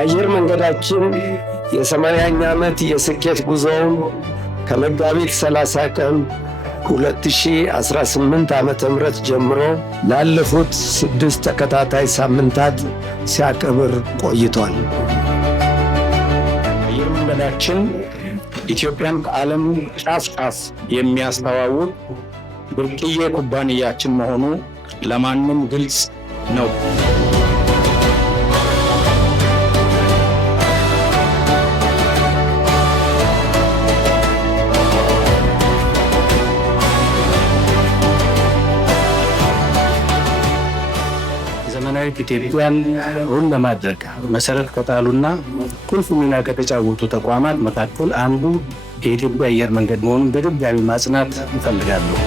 አየር መንገዳችን የ80ኛ ዓመት የስኬት ጉዞውን ከመጋቢት 30 ቀን 2018 ዓ.ም ጀምሮ ላለፉት 6 ተከታታይ ሳምንታት ሲያከብር ቆይቷል። አየር መንገዳችን ኢትዮጵያን ከዓለም ጫፍ ጫፍ የሚያስተዋውቅ ብርቅዬ ኩባንያችን መሆኑ ለማንም ግልጽ ነው። ዘመናዊት ኢትዮጵያን እውን ለማድረግ መሰረት ከጣሉና ቁልፍ ሚና ከተጫወቱ ተቋማት መካከል አንዱ የኢትዮጵያ አየር መንገድ መሆኑን በድጋሚ ማጽናት እፈልጋለሁ።